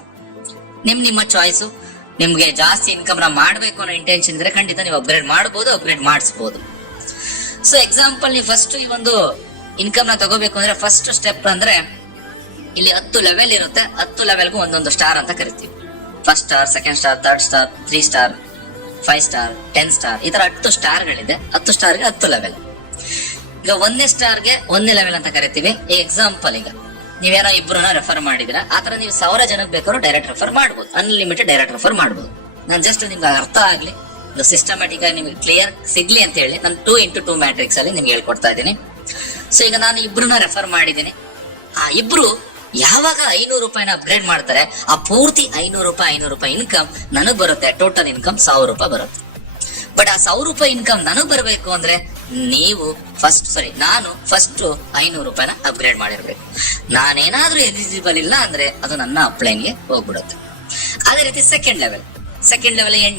ನಿಮ್ಮ ಚಾಯ್ಸು. ನಿಮ್ಗೆ ಜಾಸ್ತಿ ಇನ್ಕಮ್ ನ ಮಾಡ್ಬೇಕು ಅನ್ನೋ ಇಂಟೆನ್ಷನ್ ಇದ್ರೆ ಖಂಡಿತ ನೀವು ಅಪ್ಗ್ರೇಡ್ ಮಾಡಬಹುದು, ಅಪ್ಗ್ರೇಡ್ ಮಾಡಿಸಬಹುದು. ಸೊ ಎಕ್ಸಾಂಪಲ್, ನೀವು ಫಸ್ಟ್ ಈ ಒಂದು ಇನ್ಕಮ್ ನ ತಗೋಬೇಕು ಅಂದ್ರೆ ಫಸ್ಟ್ ಸ್ಟೆಪ್ ಅಂದ್ರೆ ಇಲ್ಲಿ 10 ಲೆವೆಲ್ ಇರುತ್ತೆ. 10 ಲೆವೆಲ್ಗೂ ಒಂದೊಂದು ಸ್ಟಾರ್ ಅಂತ ಕರಿತೀವಿ. First star, second star, third star, 3 star, 5 star, 10 star, ಈ ತರ 10 ಸ್ಟಾರ್ಗಳಿದೆ. 10 ಸ್ಟಾರ್ಗೆ 10 ಲೆವೆಲ್. ಈಗ 1ನೇ ಸ್ಟಾರ್ಗೆ 1ನೇ ಲೆವೆಲ್ ಅಂತ ಕರಿತೀವಿ. ಈ ಎಕ್ಸಾಂಪಲ್, ಈಗ ನೀವೇನೋ ಇಬ್ಬರನ್ನ ರೆಫರ್ ಮಾಡಿದಿರಾ, ಆತರ ನೀವು 1000 ಜನಕ್ಕೆ ಬೇಕಾದ್ರೂ ಡೈರೆಕ್ಟ್ ರೆಫರ್ ಮಾಡಬಹುದು, ಅನ್ಲಿಮಿಟೆಡ್ ಡೈರೆಕ್ಟ್ ರೆಫರ್ ಮಾಡಬಹುದು. ನಾನು ಜಸ್ಟ್ ನಿಮ್ಗೆ ಅರ್ಥ ಆಗ್ಲಿ, ಇದು ಸಿಸ್ಟಮ್ಯಾಟಿಕ್ ಆಗಿ ನಿಮ್ಗೆ ಕ್ಲಿಯರ್ ಸಿಗ್ಲಿ ಅಂತ ಹೇಳಿ ನಾನು 2x2 ಮ್ಯಾಟ್ರಿಕ್ಸ್ ಅಲ್ಲಿ ನಿಮ್ಗೆ ಹೇಳ್ಕೊಡ್ತಾ ಇದ್ದೀನಿ. ಸೊ ಈಗ ನಾನು ಇಬ್ರನ್ನ ರೆಫರ್ ಮಾಡಿದ್ದೀನಿ. ಆ ಇಬ್ರು ಯಾವಾಗ 500 ರೂಪಾಯಿನ ಅಪ್ಗ್ರೇಡ್ ಮಾಡ್ತಾರೆ, ಆ ಪೂರ್ತಿ 500 ರೂಪಾಯಿ ಇನ್ಕಮ್ ನನಗ್ ಬರುತ್ತೆ. ಟೋಟಲ್ ಇನ್ಕಮ್ 1000 ರೂಪಾಯಿ ಬರುತ್ತೆ. ಬಟ್ ಆ 1000 ರೂಪಾಯಿ ಇನ್ಕಮ್ ನನಗ್ ಬರಬೇಕು ಅಂದ್ರೆ ನಾನು ಫಸ್ಟ್ 500 ರೂಪಾಯಿನ ಅಪ್ಗ್ರೇಡ್ ಮಾಡಿರ್ಬೇಕು. ನಾನೇನಾದ್ರೂ ಎಲಿಜಿಬಲ್ ಇಲ್ಲ ಅಂದ್ರೆ ಅದು ನನ್ನ ಅಪ್ಲೈನ್ಗೆ ಹೋಗ್ಬಿಡುತ್ತೆ. ಅದೇ ರೀತಿ ಸೆಕೆಂಡ್ ಲೆವೆಲ್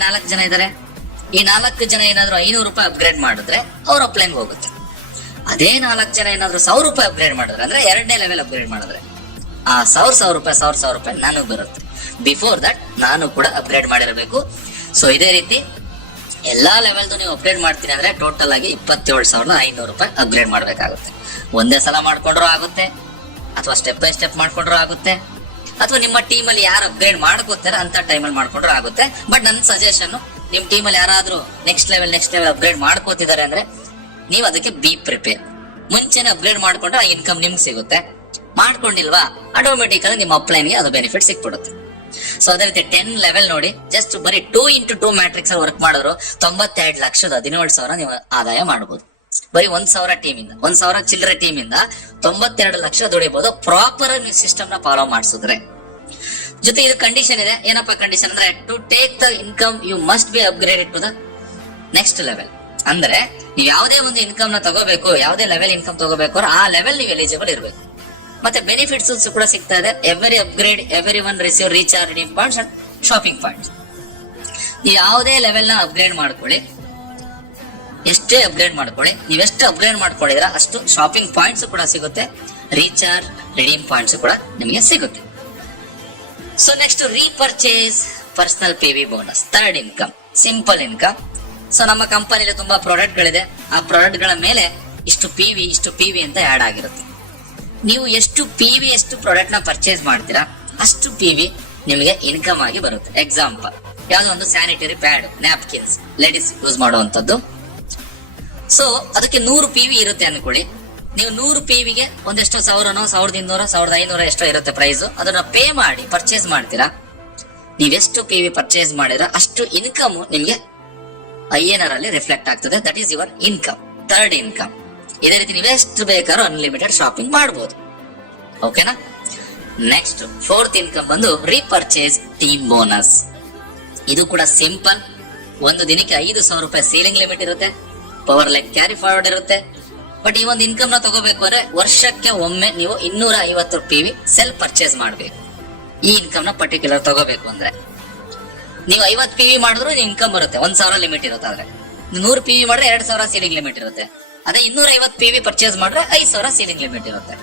4 ಜನ ಇದ್ದಾರೆ. ಈ 4 ಜನ ಏನಾದ್ರು 500 ರೂಪಾಯಿ ಅಪ್ಗ್ರೇಡ್ ಮಾಡಿದ್ರೆ ಅವ್ರ ಅಪ್ಲೈನ್ಗೆ ಹೋಗುತ್ತೆ. ಅದೇ 4 ಜನ ಏನಾದ್ರು 1000 ರೂಪಾಯಿ ಅಪ್ಗ್ರೇಡ್ ಮಾಡಿದ್ರೆ, ಅಂದ್ರೆ 2ನೇ ಲೆವೆಲ್ ಅಪ್ಗ್ರೇಡ್ ಮಾಡಿದ್ರೆ, ಆ 1000 ರೂಪಾಯಿ ನನಗ್ ಬರುತ್ತೆ. ಬಿಫೋರ್ ದಟ್ ನಾನು ಕೂಡ ಅಪ್ಗ್ರೇಡ್ ಮಾಡಿರಬೇಕು. ಸೊ ಇದೇ ರೀತಿ ಎಲ್ಲಾ ಲೆವೆಲ್ದು ನೀವು ಅಪ್ಗ್ರೇಡ್ ಮಾಡ್ತೀನಿ ಅಂದ್ರೆ ಟೋಟಲ್ ಆಗಿ 27,500 ರೂಪಾಯಿ ಅಪ್ಗ್ರೇಡ್ ಮಾಡ್ಬೇಕಾಗುತ್ತೆ. ಒಂದೇ ಸಲ ಮಾಡ್ಕೊಂಡ್ರು ಆಗುತ್ತೆ, ಅಥವಾ ಸ್ಟೆಪ್ ಬೈ ಸ್ಟೆಪ್ ಮಾಡ್ಕೊಂಡ್ರು ಆಗುತ್ತೆ, ಅಥವಾ ನಿಮ್ಮ ಟೀಮ್ ಅಲ್ಲಿ ಯಾರು ಅಪ್ಗ್ರೇಡ್ ಮಾಡ್ಕೋತಾರೆ ಅಂತ ಟೈಮಲ್ಲಿ ಮಾಡ್ಕೊಂಡ್ರು ಆಗುತ್ತೆ. ಬಟ್ ನನ್ನ ಸಜೆಷನ್, ನಿಮ್ ಟೀಮ್ ಅಲ್ಲಿ ಯಾರಾದ್ರೂ ನೆಕ್ಸ್ಟ್ ಲೆವೆಲ್ ಅಪ್ಗ್ರೇಡ್ ಮಾಡ್ಕೋತಿದ್ದಾರೆ ಅಂದ್ರೆ ನೀವು ಅದಕ್ಕೆ ಬಿ ಪ್ರಿಪೇರ್. ಮುಂಚೆನೆ ಅಪ್ಗ್ರೇಡ್ ಮಾಡ್ಕೊಂಡ್ರೆ ಆ ಇನ್ಕಮ್ ನಿಮ್ಗೆ ಸಿಗುತ್ತೆ. ಮಾಡ್ಕೊಂಡಿಲ್ವಾ, ಆಟೋಮೆಟಿಕ್ ಆಗಿ ನಿಮ್ಮ ಅಪ್ಲೈನ್ಗೆ ಅದು ಬೆನಿಫಿಟ್ ಸಿಕ್ಬಿಡುತ್ತೆ. ಸೊ ಅದೇ ರೀತಿ 10 ಲೆವೆಲ್ ನೋಡಿ, ಜಸ್ಟ್ ಬರೀ 2x2 ಮ್ಯಾಟ್ರಿಕ್ಸ್ ಅಲ್ಲಿ ವರ್ಕ್ ಮಾಡಿದ್ರು 92,17,000 ನೀವು ಆದಾಯ ಮಾಡಬಹುದು. ಬರೀ 1,000 ಟೀಮ್ ಇಂದ, 1,000 ಚಿಲ್ಲರೆ ಟೀಮ್ ಇಂದ 92 ಲಕ್ಷ ದುಡಿಬಹುದು, ಪ್ರಾಪರ್ ನೀವು ಸಿಸ್ಟಮ್ ನ ಫಾಲೋ ಮಾಡಿಸಿದ್ರೆ. ಜೊತೆ ಇದು ಕಂಡೀಷನ್ ಇದೆ. ಏನಪ್ಪಾ ಕಂಡೀಷನ್ ಅಂದ್ರೆ, to take the income you must be upgraded to the next level. ಅಂದ್ರೆ ನೀವು ಯಾವುದೇ ಒಂದು ಇನ್ಕಮ್ ನ ತಗೋಬೇಕು, ಯಾವುದೇ ಲೆವೆಲ್ ಇನ್ಕಮ್ ತಗೋಬೇಕು ಆ ಲೆವೆಲ್ ನೀವು ಎಲಿಜಿಬಲ್ ಇರಬೇಕು. ಮತ್ತೆ ಬೆನಿಫಿಟ್ಸ್ ಕೂಡ ಸಿಗ್ತಾ ಇದೆ. Every upgrade, every one receive recharge redeem points and shopping points. ನೀವು ಯಾವುದೇ ಲೆವೆಲ್ ನ ಅಪ್ಗ್ರೇಡ್ ಮಾಡ್ಕೊಳ್ಳಿ, ಎಷ್ಟೇ ಅಪ್ಗ್ರೇಡ್ ಮಾಡ್ಕೊಳ್ಳಿ, ನೀವೆಷ್ಟು ಅಪ್ಗ್ರೇಡ್ ಮಾಡ್ಕೊಂಡಿದ್ರ ಅಷ್ಟು ಶಾಪಿಂಗ್ ಪಾಯಿಂಟ್ಸ್ ಕೂಡ ಸಿಗುತ್ತೆ, ರೀಚಾರ್ಜ್ ರಿಡೀಮ್ ಪಾಯಿಂಟ್ಸ್ ಕೂಡ ನಿಮಗೆ ಸಿಗುತ್ತೆ. So next, repurchase personal PV bonus, third income, simple income. So ನಮ್ಮ ಕಂಪನಿಲಿ ತುಂಬಾ ಪ್ರಾಡಕ್ಟ್ ಗಳಿದೆ. ಆ ಪ್ರಾಡಕ್ಟ್ ಗಳ ಮೇಲೆ ಇಷ್ಟು PV ಅಂತ ಆಡ್ ಆಗಿರುತ್ತೆ. ನೀವು ಎಷ್ಟು ಪ್ರಾಡಕ್ಟ್ ನ ಪರ್ಚೇಸ್ ಮಾಡ್ತೀರಾ ಅಷ್ಟು PV ನಿಮಗೆ ಇನ್ಕಮ್ ಆಗಿ ಬರುತ್ತೆ. ಎಕ್ಸಾಂಪಲ್, ಯಾವ್ದೋ ಒಂದು sanitary pad, napkins, ladies use ಮಾಡುವಂತದ್ದು. ಸೊ ಅದಕ್ಕೆ 100 PV ಇರುತ್ತೆ ಅನ್ಕೊಳ್ಳಿ. ನೀವು 100 PVಗೆ ಒಂದೆಷ್ಟೋ 1,000, 1,200, 1,500 ಎಷ್ಟೋ ಇರುತ್ತೆ ಪ್ರೈಸ್. ಅದನ್ನ ಪೇ ಮಾಡಿ ಪರ್ಚೇಸ್ ಮಾಡ್ತೀರಾ. ನೀವೆಷ್ಟು PV ಪರ್ಚೇಸ್ ಮಾಡಿದ್ರ ಅಷ್ಟು ಇನ್ಕಮ್ ನಿಮ್ಗೆ INR ಅಲ್ಲಿ ರಿಫ್ಲೆಕ್ಟ್ ಆಗ್ತದೆ. That is your income, third income. ಇದೇ ರೀತಿ ನೀವೆಷ್ಟು ಬೇಕಾದ್ರೂ ಅನ್ಲಿಮಿಟೆಡ್ ಶಾಪಿಂಗ್ ಮಾಡಬಹುದು. ಓಕೆನಾ? ನೆಕ್ಸ್ಟ್, ಫೋರ್ತ್ ಇನ್ಕಮ್ ಬಂದು ರೀಪರ್ಚೇಸ್ ಟೀಮ್ ಬೋನಸ್. ಇದು ಕೂಡ ಸಿಂಪಲ್. ಒಂದು ದಿನಕ್ಕೆ 5,000 ರೂಪಾಯಿ ಸೀಲಿಂಗ್ ಲಿಮಿಟ್ ಇರುತ್ತೆ, ಪವರ್ ಲೈನ್ ಕ್ಯಾರಿ ಫಾರ್ವರ್ಡ್ ಇರುತ್ತೆ. ಬಟ್ ಈ ಒಂದು ಇನ್ಕಮ್ ನ ತಗೋಬೇಕು ಅಂದ್ರೆ ವರ್ಷಕ್ಕೆ ಒಮ್ಮೆ ನೀವು 250 PV ಸೆಲ್ಫ್ ಪರ್ಚೇಸ್ ಮಾಡಬೇಕು. ಈ ಇನ್ಕಮ್ ನ ಪರ್ಟಿಕ್ಯುಲರ್ ತಗೋಬೇಕು ಅಂದ್ರೆ ನೀವು 50 PV ಮಾಡಿದ್ರು ಇನ್ಕಮ್ ಬರುತ್ತೆ. 1,000 ಲಿಮಿಟ್ ಇರುತ್ತೆ. ಆದ್ರೆ 100 PV ಮಾಡಿದ್ರೆ 2,000 ಸೀಲಿಂಗ್ ಲಿಮಿಟ್ ಇರುತ್ತೆ. ಅದೇ 250 PV ಪರ್ಚೇಸ್ ಮಾಡಿದ್ರೆ 5,000 ಸೀಲಿಂಗ್ ಲಿಮಿಟ್ ಇರುತ್ತೆ.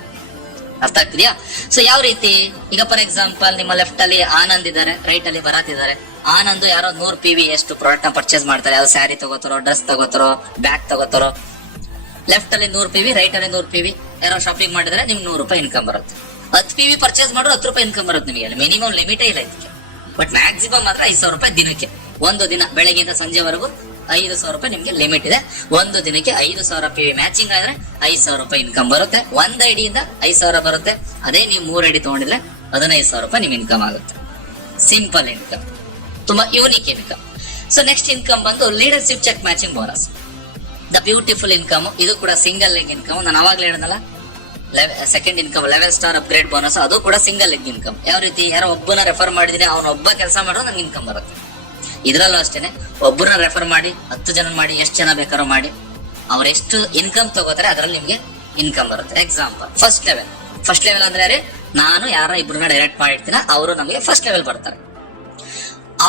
ಅರ್ಥ ಆಗ್ತಿದ್ಯಾ? ಸೊ ಯಾವ ರೀತಿ, ಈಗ ಫಾರ್ ಎಕ್ಸಾಂಪಲ್ ನಿಮ್ಮ ಲೆಫ್ಟ್ ಅಲ್ಲಿ ಆನಂದ್ ಇದ್ದಾರೆ, ರೈಟ್ ಅಲ್ಲಿ ಭರತ್ ಇದ್ದಾರೆ. ಆನಂದ್ ಯಾರೋ 100 PV ಎಷ್ಟು ಪ್ರಾಡಕ್ಟ್ ನ ಪರ್ಚೇಸ್ ಮಾಡ್ತಾರೆ, ಯಾವ್ದು ಸ್ಯಾರಿ ತಗೋತಾರೋ, ಡ್ರೆಸ್ ತಗೋತಾರೋ, ಬ್ಯಾಗ್ ತಗೋತಾರೋ. ಲೆಫ್ಟ್ ಅಲ್ಲಿ 100 PV, ರೈಟ್ ಅಲ್ಲಿ 100 PV ಯಾರೋ ಶಾಪಿಂಗ್ ಮಾಡಿದ್ರೆ ನಿಮ್ಗೆ 100 ರೂಪಾಯಿ ಇನ್ಕಮ್ ಬರುತ್ತೆ. 10 PV ಪರ್ಚೇಸ್ ಮಾಡಿದ್ರೆ 10 ರೂಪಾಯಿ ಇನ್ಕಮ್ ಬರುತ್ತೆ ನಿಮಗೆ. ಮಿನಿಮಮ್ ಲಿಮಿಟೇ ಇಲ್ಲ ಇದಕ್ಕೆ. ಬಟ್ ಮ್ಯಾಕ್ಸಿಮಮ್ ಮಾತ್ರ 5,000 ರೂಪಾಯಿ ದಿನಕ್ಕೆ. ಒಂದು ದಿನ ಬೆಳಗ್ಗೆಯಿಂದ ಸಂಜೆವರೆಗೂ 5,000 ರೂಪಾಯಿ ನಿಮ್ಗೆ ಲಿಮಿಟ್ ಇದೆ. ಒಂದು ದಿನಕ್ಕೆ 5,000 PV ಮ್ಯಾಚಿಂಗ್ ಆದ್ರೆ 5,000 ರೂಪಾಯಿ ಇನ್ಕಮ್ ಬರುತ್ತೆ. ಒಂದ್ ಐಡಿಯಿಂದ 5,000 ಬರುತ್ತೆ. ಅದೇ ನೀವು 3 ಐಡಿ ತಗೊಂಡಿದ್ರೆ 15,000 ರೂಪಾಯಿ ನಿಮ್ ಇನ್ಕಮ್ ಆಗುತ್ತೆ. ಸಿಂಪಲ್ ಇನ್ಕಮ್, ತುಂಬಾ unique income. So next income ಬಂದು leadership check matching bonus. The beautiful income, ಇದು ಕೂಡ ಸಿಂಗಲ್ ಲೆಗ್ ಇನ್ಕಮ್. ನಾನು ಅವಾಗ್ಲೇ ಹೇಳಿದ್ನಲ್ಲ, second income 11 star upgrade bonus, ಅದು ಕೂಡ ಸಿಂಗಲ್ ಲೆಗ್ ಇನ್ಕಮ್. ಯಾವ ರೀತಿ, ಯಾರೋ ಒಬ್ಬನ ರೆಫರ್ ಮಾಡಿದೀನಿ, ಅವನ ಒಬ್ಬ ಕೆಲಸ ಮಾಡಿದ್ರೆ ನನ್ಗೆ ಇನ್ಕಮ್ ಬರುತ್ತೆ. ಇದ್ರಲ್ಲೂ ಅಷ್ಟೇನೆ, ಒಬ್ಬರನ್ನ ರೆಫರ್ ಮಾಡಿ 10 ಜನ ಮಾಡಿ, ಎಷ್ಟು ಜನ ಬೇಕಾದ್ರೂ ಮಾಡಿ, ಅವ್ರ ಎಷ್ಟು ಇನ್ಕಮ್ ತಗೋತಾರೆ ಅದರಲ್ಲಿ ನಿಮ್ಗೆ ಇನ್ಕಮ್ ಬರುತ್ತೆ. ಎಕ್ಸಾಂಪಲ್, ಫಸ್ಟ್ ಲೆವೆಲ್ ಅಂದ್ರೆ ಯಾರೇ, ನಾನು ಯಾರ ಇಬ್ಬರನ್ನ ಡೈರೆಕ್ಟ್ ಮಾಡಿರ್ತೀನ, ಅವರು ನಮಗೆ ಫಸ್ಟ್ ಲೆವೆಲ್ ಬರ್ತಾರೆ.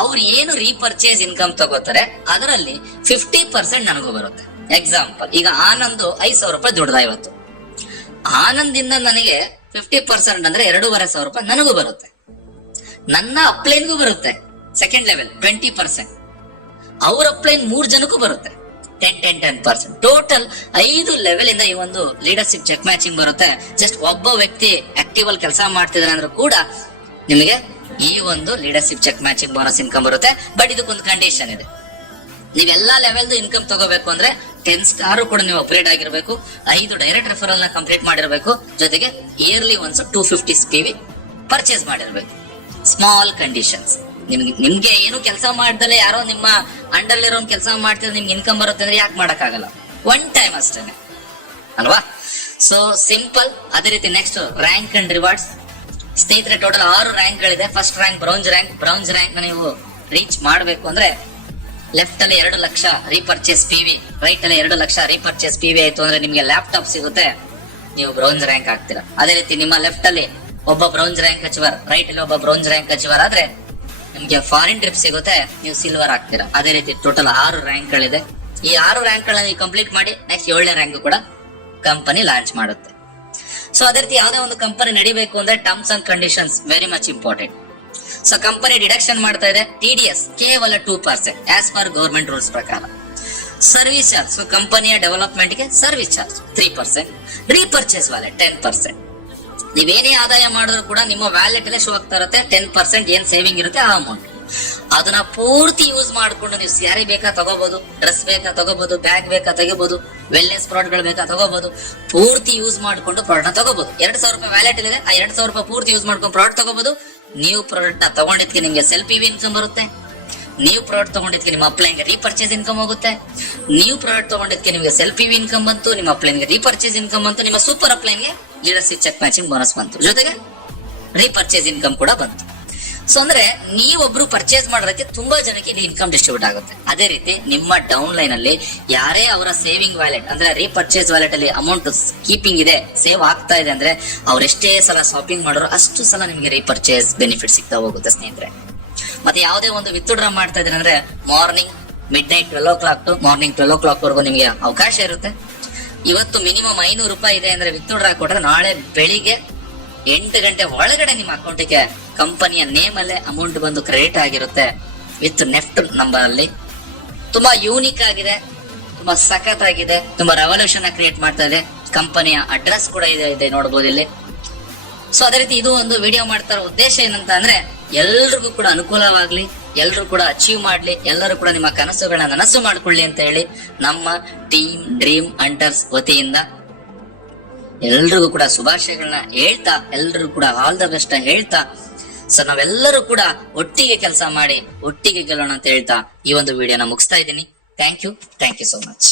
ಅವ್ರು ಏನು ರೀಪರ್ಚೇಸ್ ಇನ್ಕಮ್ ತಗೋತಾರೆ ಅದರಲ್ಲಿ 50% ನನಗೂ ಬರುತ್ತೆ. ಎಕ್ಸಾಂಪಲ್, ಈಗ ಆನಂದ್ 5,000 ರೂಪಾಯಿ ದುಡ್ದ ಇವತ್ತು, ಆನಂದಿಂದ ನನಗೆ 50% ಅಂದ್ರೆ 2,500 ರೂಪಾಯಿ ನನಗೂ ಬರುತ್ತೆ. ನನ್ನ ಅಪ್ಲೈನ್ಗೂ ಬರುತ್ತೆ. ಸೆಕೆಂಡ್ ಲೆವೆಲ್ 20%, ಅವ್ರ ಅಪ್ಲೈನ್ 3 ಜನಕ್ಕೂ ಬರುತ್ತೆ 10%. ಟೋಟಲ್ 5 ಲೆವೆಲ್ ಇಂದ ಈ ಒಂದು ಲೀಡರ್ಶಿಪ್ ಚೆಕ್ ಮ್ಯಾಚಿಂಗ್ ಬರುತ್ತೆ. ಜಸ್ಟ್ ಒಬ್ಬ ವ್ಯಕ್ತಿ ಆಕ್ಟಿವ್ ಅಲ್ಲಿ ಕೆಲಸ ಮಾಡ್ತಿದ್ರೆ ಅಂದ್ರೂ ಕೂಡ ನಿಮಗೆ ಈ ಒಂದು leadership check matching bonus income ಬರುತ್ತೆ. ಬಟ್ ಇದಕ್ಕೊಂದು ಕಂಡೀಷನ್ ಇದೆ, ನೀವೆಲ್ಲಾ ಲೆವೆಲ್ದು ಇನ್ಕಮ್ ತಗೋಬೇಕು ಅಂದ್ರೆ 10 ಸ್ಟಾರ್ ಕೂಡ ನೀವು ಅಪ್ಗ್ರೇಡ್ ಆಗಿರ್ಬೇಕು, 5 ಡೈರೆಕ್ಟ್ ರೆಫರಲ್ ನ ಕಂಪ್ಲೀಟ್ ಮಾಡಿರ್ಬೇಕು, ಜೊತೆಗೆ ಇಯರ್ಲಿ ಒನ್ಸ್ 250 PV ಪರ್ಚೇಸ್ ಮಾಡಿರ್ಬೇಕು. Small conditions. ನಿಮ್ಗೆ ಏನು ಕೆಲಸ ಮಾಡ್ದಲೆ ಯಾರೋ ನಿಮ್ಮ ಅಂಡರ್ ಇರೋ ಕೆಲಸ ಮಾಡ್ತಿದ್ರೆ ನಿಮ್ಗೆ ಇನ್ಕಮ್ ಬರುತ್ತೆ ಅಂದ್ರೆ ಯಾಕೆ ಮಾಡಕ್ಕಾಗಲ್ಲ? ಒನ್ ಟೈಮ್ ಅಷ್ಟೇನೆ ಅಲ್ವಾ? So simple. ಅದೇ ರೀತಿ ನೆಕ್ಸ್ಟ್ ರ್ಯಾಂಕ್ ಅಂಡ್ ರಿವಾರ್ಡ್ಸ್. ಸ್ನೇಹಿತರೆ, ಟೋಟಲ್ 6 ರ್ಯಾಂಕ್ ಗಳಿದೆ. ಫಸ್ಟ್ ರ್ಯಾಂಕ್ ಬ್ರೌನ್ಸ್ ರ್ಯಾಂಕ್ ನ ನೀವು ರೀಚ್ ಮಾಡ್ಬೇಕು ಅಂದ್ರೆ ಲೆಫ್ಟ್ ಅಲ್ಲಿ 2 ಲಕ್ಷ ರೀಪರ್ಚೇಸ್ PV, ರೈಟ್ ಅಲ್ಲಿ 2 ಲಕ್ಷ ರೀಪರ್ಚೇಸ್ PV ಆಯ್ತು ಅಂದ್ರೆ ನಿಮ್ಗೆ ಲ್ಯಾಪ್ಟಾಪ್ ಸಿಗುತ್ತೆ, ನೀವು ಬ್ರೌನ್ಸ್ ರ್ಯಾಂಕ್ ಆಗ್ತೀರಾ. ಅದೇ ರೀತಿ ನಿಮ್ಮ ಲೆಫ್ಟ್ ಅಲ್ಲಿ ಒಬ್ಬ ಬ್ರೌನ್ಸ್ ರ್ಯಾಂಕ್ ಅಚೀವರ್, ರೈಟ್ ಅಲ್ಲಿ ಒಬ್ಬ ಬ್ರೌನ್ಸ್ ರ್ಯಾಂಕ್ ಅಚೀವರ್ ಆದ್ರೆ ನಿಮ್ಗೆ ಫಾರಿನ್ ಟ್ರಿಪ್ ಸಿಗುತ್ತೆ, ನೀವು ಸಿಲ್ವರ್ ಆಗ್ತೀರಾ. ಅದೇ ರೀತಿ ಟೋಟಲ್ 6 ರ್ಯಾಂಕ್ ಗಳಿದೆ. ಈ 6 ರ್ಯಾಂಕ್ ಗಳನ್ನ ನೀವು ಕಂಪ್ಲೀಟ್ ಮಾಡಿ ನೆಕ್ಸ್ಟ್ 7ನೇ ರ್ಯಾಂಕ್ ಕೂಡ ಕಂಪನಿ ಲಾಂಚ್ ಮಾಡುತ್ತೆ. ಸೊ ಅದೇ ರೀತಿ ಯಾವುದೇ ಒಂದು ಕಂಪನಿ ನಡಿಬೇಕು ಅಂದ್ರೆ terms and conditions very much important. So company deduction ಮಾಡ್ತಾ ಇದೆ TDS ಕೇವಲ 2% ಆಸ್ ಪರ್ ಗವರ್ಮೆಂಟ್ ರೂಲ್ಸ್ ಪ್ರಕಾರ. ಸರ್ವಿಸ್ ಚಾರ್ಜ್, ಸೊ ಕಂಪನಿಯ ಡೆವಲಪ್ಮೆಂಟ್ ಗೆ ಸರ್ವಿಸ್ ಚಾರ್ಜ್ 3%, ರೀಪರ್ಚೇಸ್ ವ್ಯಾಲೆಟ್ 10%. ನೀವೇನೇ ಆದಾಯ ಮಾಡಿದ್ರು ಕೂಡ ನಿಮ್ಮ ವ್ಯಾಲೆಟ್ ಅಲ್ಲೇ ಶೋ ಆಗ್ತಾ ಇರುತ್ತೆ 10% ಏನ್ ಸೇವಿಂಗ್ ಇರುತ್ತೆ ಆ ಅಮೌಂಟ್. ಅದನ್ನ ಪೂರ್ತಿ ಯೂಸ್ ಮಾಡ್ಕೊಂಡು ನೀವು ಸ್ಯಾರಿ ಬೇಕಾ ತಗೋಬಹುದು, ಡ್ರೆಸ್ ಬೇಕಾ ತಗೋಬಹುದು, ಬ್ಯಾಗ್ ಬೇಕಾ ತಗೋಬಹುದು, ವೆಲ್ನೆಸ್ ಪ್ರಾಡಕ್ಟ್ ಗಳು ಬೇಕಾ ತಗೋಬಹುದು. ಪೂರ್ತಿ ಯೂಸ್ ಮಾಡ್ಕೊಂಡು ಪ್ರಾಡಕ್ಟ್ ನ ತಗೋಬಹುದು. 2,000 ರೂಪಾಯಿ ವ್ಯಾಲೆಟ್ ಇದೆ, ಆ 2,000 ರೂಪಾಯಿ ಪೂರ್ತಿ ಯೂಸ್ ಮಾಡ್ಕೊಂಡು ಪ್ರಾಡಕ್ಟ್ ತಗೋಬಹುದು. ನೀವು ಪ್ರಾಡಕ್ಟ್ ನ ತಗೊಂಡಿದ್ಕೆ ನಿಮ್ಗೆ ಸೆಲ್ಫ್ PV ಇನ್ಕಮ್ ಬರುತ್ತೆ. ನೀವು ಪ್ರಾಡಕ್ಟ್ ತಗೊಂಡಿದ್ಕೆ ನಿಮ್ಮ ಅಪ್ಲೈನ್ ಗೆ ರೀಪರ್ಚೇಸ್ ಇನ್ಕಮ್ ಹೋಗುತ್ತೆ. ನೀವು ಪ್ರಾಡಕ್ಟ್ ತಗೊಂಡಿದ್ಕೆ ನಿಮಗೆ ಸೆಲ್ಫ್ PV ಇನ್ಕಮ್ ಬಂತು, ನಿಮ್ಮ ಅಪ್ಲೈನ್ ಗೆ ರೀಪರ್ಚೇಸ್ ಇನ್ಕಮ್ ಬಂತು, ನಿಮ್ಮ ಸೂಪರ್ ಅಪ್ಲೈನ್ ಗೆ ಲೀಡರ್ಶಿಪ್ ಚೆಕ್ ಮ್ಯಾಚಿಂಗ್ ಬೋನಸ್ ಬಂತು, ಜೊತೆಗೆ ರೀಪರ್ಚೇಸ್ ಇನ್ಕಮ್ ಕೂಡ ಬಂತು. ಸೊ ಅಂದ್ರೆ ನೀವೊಬ್ರು ಪರ್ಚೇಸ್ ಮಾಡೋದಕ್ಕೆ ತುಂಬಾ ಜನಕ್ಕೆ ಇನ್ಕಮ್ ಡಿಸ್ಟ್ರಿಬ್ಯೂಟ್ ಆಗುತ್ತೆ. ಅದೇ ರೀತಿ ನಿಮ್ಮ ಡೌನ್ ಲೈನ್ ಅಲ್ಲಿ ಯಾರೇ ಅವರ ಸೇವಿಂಗ್ ವ್ಯಾಲೆಟ್ ಅಂದ್ರೆ ರೀಪರ್ಚೇಸ್ ವ್ಯಾಲೆಟ್ ಅಲ್ಲಿ ಅಮೌಂಟ್ ಕೀಪಿಂಗ್ ಇದೆ, ಸೇವ್ ಆಗ್ತಾ ಇದೆ ಅಂದ್ರೆ ಅವ್ರೆಷ್ಟೇ ಸಲ ಶಾಪಿಂಗ್ ಮಾಡೋರು ಅಷ್ಟು ಸಲ ನಿಮಗೆ ರೀಪರ್ಚೇಸ್ ಬೆನಿಫಿಟ್ ಸಿಗ್ತಾ ಹೋಗುತ್ತೆ ಸ್ನೇಹಿತರೆ. ಮತ್ತೆ ಯಾವುದೇ ಒಂದು ವಿತ್ಡ್ರಾ ಮಾಡ್ತಾ ಇದ್ರೆ ಅಂದ್ರೆ morning midnight 12 o'clock to morning 12 o'clock ವರೆಗೂ ನಿಮಗೆ ಅವಕಾಶ ಇರುತ್ತೆ. ಇವತ್ತು ಮಿನಿಮಮ್ 500 ರೂಪಾಯಿ ಇದೆ ಅಂದ್ರೆ ವಿತ್ಡ್ರಾ ಕೊಟ್ರೆ ನಾಳೆ ಬೆಳಿಗ್ಗೆ 8 ಗಂಟೆ ಒಳಗಡೆ ನಿಮ್ಮ ಅಕೌಂಟಿಗೆ ಕಂಪನಿಯ ನೇಮ್ ಅಲ್ಲೇ ಅಮೌಂಟ್ ಬಂದು ಕ್ರೆಡಿಟ್ ಆಗಿರುತ್ತೆ ವಿತ್ ನೆಫ್ಟ್ ನಂಬರ್ ಅಲ್ಲಿ. ತುಂಬಾ ಯೂನಿಕ್ ಆಗಿದೆ, ತುಂಬಾ ಸಖತ್ ಆಗಿದೆ, ತುಂಬಾ ರೆವಲ್ಯೂಷನ್ ಕ್ರಿಯೇಟ್ ಮಾಡ್ತಾ ಇದೆ. ಕಂಪನಿಯ ಅಡ್ರೆಸ್ ಕೂಡ ಇದೆ ನೋಡಬಹುದು ಇಲ್ಲಿ. ಸೊ ಅದೇ ರೀತಿ ಇದು ಒಂದು ವಿಡಿಯೋ ಮಾಡ್ತಾ ಇರೋ ಉದ್ದೇಶ ಏನಂತ ಅಂದ್ರೆ ಎಲ್ರಿಗೂ ಕೂಡ ಅನುಕೂಲವಾಗ್ಲಿ, ಎಲ್ರು ಕೂಡ ಅಚೀವ್ ಮಾಡ್ಲಿ, ಎಲ್ಲರೂ ಕೂಡ ನಿಮ್ಮ ಕನಸುಗಳನ್ನ ನನಸು ಮಾಡ್ಕೊಳ್ಳಿ ಅಂತ ಹೇಳಿ ನಮ್ಮ ಟೀಮ್ ಡ್ರೀಮ್ ಹಂಟರ್ಸ್ ವತಿಯಿಂದ ಎಲ್ರಿಗೂ ಕೂಡ ಶುಭಾಶಯಗಳನ್ನ ಹೇಳ್ತಾ, ಎಲ್ರಿಗೂ ಕೂಡ ಆಲ್ ದ ಬೆಸ್ಟ್ ಹೇಳ್ತಾ, ಸೊ ನಾವೆಲ್ಲರೂ ಕೂಡ ಒಟ್ಟಿಗೆ ಕೆಲಸ ಮಾಡಿ ಒಟ್ಟಿಗೆ ಗೆಲ್ಲೋಣ ಅಂತ ಹೇಳ್ತಾ ಈ ಒಂದು ವಿಡಿಯೋನ ಮುಗಿಸ್ತಾ ಇದ್ದೀನಿ. Thank you so much.